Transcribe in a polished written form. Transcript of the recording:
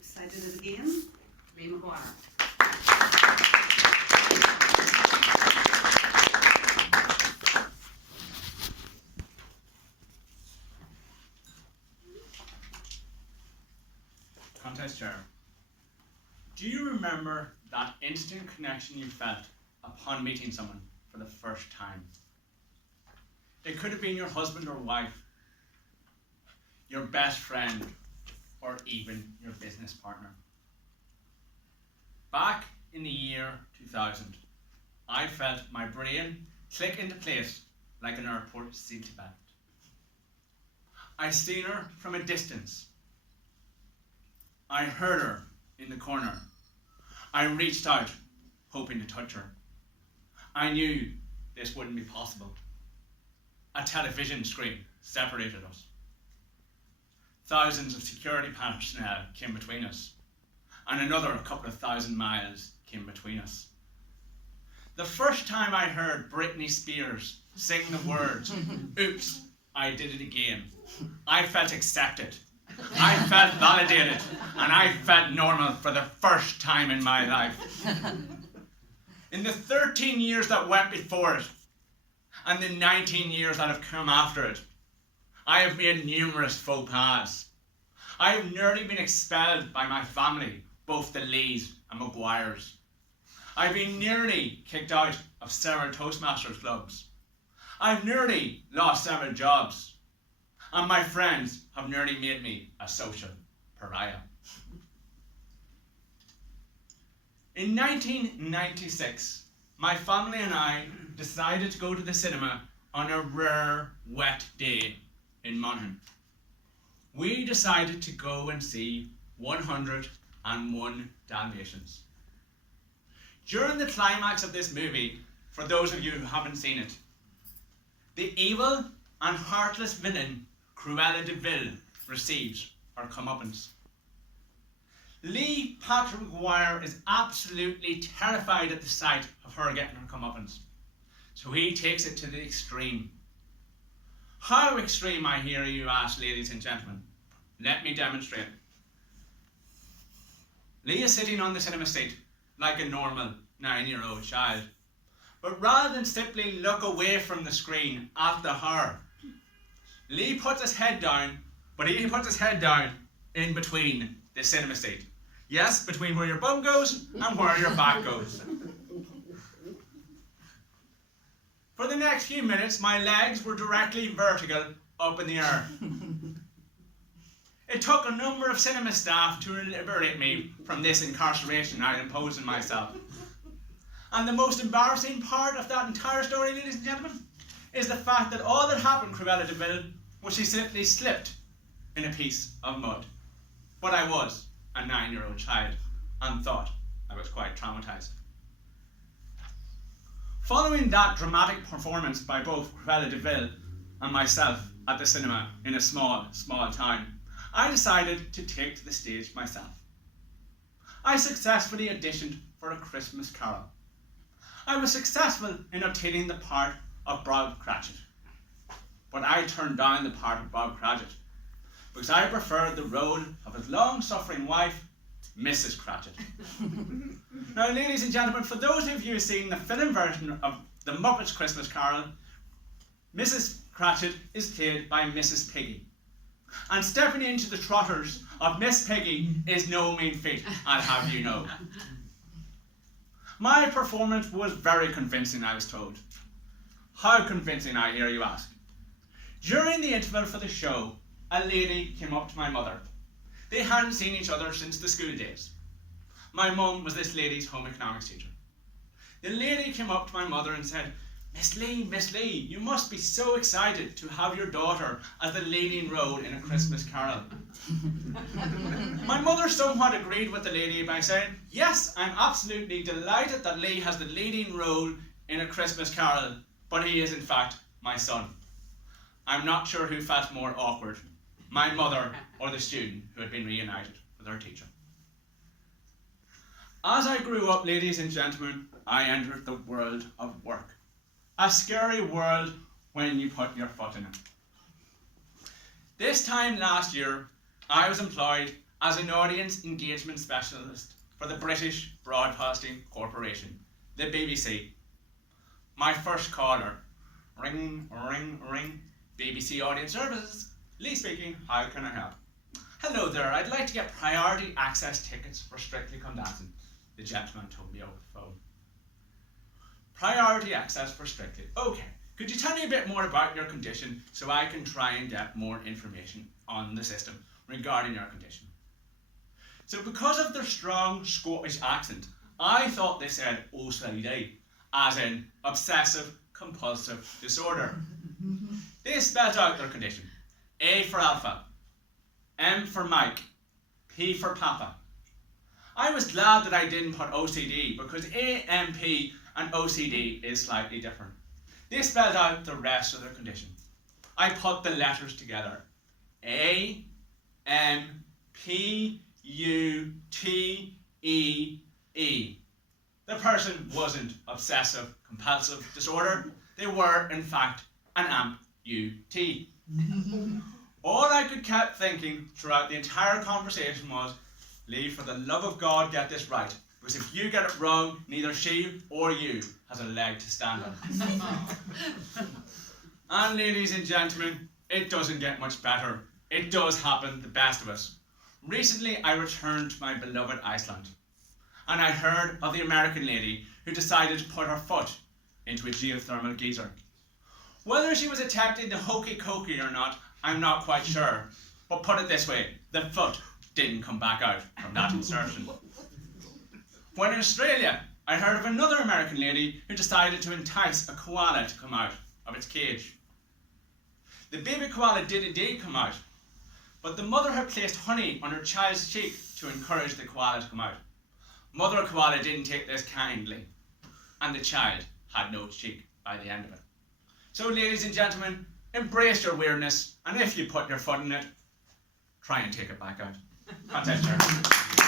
decided it again, Lee Maguire. Contest Chair, do you remember that instant connection you felt upon meeting someone for the first time? It could have been your husband or wife, your best friend, or even your business partner. Back in the year 2000, I felt my brain click into place like an airport seatbelt. I seen her from a distance. I heard her in the corner. I reached out, hoping to touch her. I knew this wouldn't be possible. A television screen separated us. Thousands of security personnel came between us, and another couple of thousand miles came between us. The first time I heard Britney Spears sing the words, "Oops, I did it again," I felt accepted. I felt validated, and I felt normal for the first time in my life. In the 13 years that went before it, and the 19 years that have come after it, I have made numerous faux pas. I have nearly been expelled by my family, both the Lees and Maguires. I've been nearly kicked out of several Toastmasters clubs. I've nearly lost several jobs. And my friends have nearly made me a social pariah. In 1996, my family and I decided to go to the cinema on a rare, wet day in Monaghan. We decided to go and see 101 Dalmatians. During the climax of this movie, for those of you who haven't seen it, the evil and heartless villain Cruella de Vil receives her comeuppance. Lee Patrick Maguire is absolutely terrified at the sight of her getting her comeuppance, so he takes it to the extreme. How extreme, I hear you ask, ladies and gentlemen? Let me demonstrate. Lee is sitting on the cinema seat like a normal 9-year-old child, but rather than simply look away from the screen after her, Lee puts his head down, but he puts his head down in between the cinema seat. Yes, between where your bum goes and where your back goes. For the next few minutes, my legs were directly vertical up in the air. It took a number of cinema staff to liberate me from this incarceration I had imposed on myself. And the most embarrassing part of that entire story, ladies and gentlemen, is the fact that all that happened, Cruella de Vil, was she simply slipped in a piece of mud. But I was a 9-year-old child and thought I was quite traumatized. Following that dramatic performance by both Cruella de Vil and myself at the cinema in a small town, I decided to take to the stage myself. I successfully auditioned for A Christmas Carol. I was successful in obtaining the part of Bob Cratchit, but I turned down the part of Bob Cratchit because I preferred the role of his long-suffering wife, Mrs. Cratchit. Now, ladies and gentlemen, for those of you who have seen the film version of The Muppets Christmas Carol, Mrs. Cratchit is played by Mrs. Piggy. And stepping into the trotters of Miss Piggy is no mean feat, I'll have you know. My performance was very convincing, I was told. How convincing, I hear you ask? During the interval for the show, a lady came up to my mother. They hadn't seen each other since the school days. My mum was this lady's home economics teacher. The lady came up to my mother and said, Miss Lee, you must be so excited to have your daughter as the leading role in A Christmas Carol." My mother somewhat agreed with the lady by saying, "Yes, I'm absolutely delighted that Lee has the leading role in A Christmas Carol, but he is in fact my son." I'm not sure who felt more awkward, my mother or the student who had been reunited with her teacher. As I grew up, ladies and gentlemen, I entered the world of work. A scary world when you put your foot in it. This time last year, I was employed as an audience engagement specialist for the British Broadcasting Corporation, the BBC. My first caller, ring, ring, ring, BBC Audience Services. Lee speaking, how can I help? Hello there, I'd like to get priority access tickets for Strictly Come Dancing. The gentleman told me over the phone. Priority access for Strictly. Okay, could you tell me a bit more about your condition so I can try and get more information on the system regarding your condition? So because of their strong Scottish accent, I thought they said OCD, as in obsessive compulsive disorder. They spelled out their condition. A for Alpha, M for Mike, P for Papa. I was glad that I didn't put OCD because AMP and OCD is slightly different. They spelled out the rest of their condition. I put the letters together. A, M, P, U, T, E, E. The person wasn't obsessive compulsive disorder. They were, in fact, an amputee. All I could keep thinking throughout the entire conversation was, Lee, for the love of God, get this right. Because if you get it wrong, neither she or you has a leg to stand on. And ladies and gentlemen, it doesn't get much better. It does happen to the best of us. Recently, I returned to my beloved Iceland. And I heard of the American lady who decided to put her foot into a geothermal geyser. Whether she was attempting the hokey cokey or not, I'm not quite sure. But put it this way, the foot didn't come back out from that insertion. When in Australia, I heard of another American lady who decided to entice a koala to come out of its cage. The baby koala did indeed come out, but the mother had placed honey on her child's cheek to encourage the koala to come out. Mother koala didn't take this kindly, and the child had no cheek by the end of it. So ladies and gentlemen, embrace your weirdness, and if you put your foot in it, try and take it back out. Content, sir.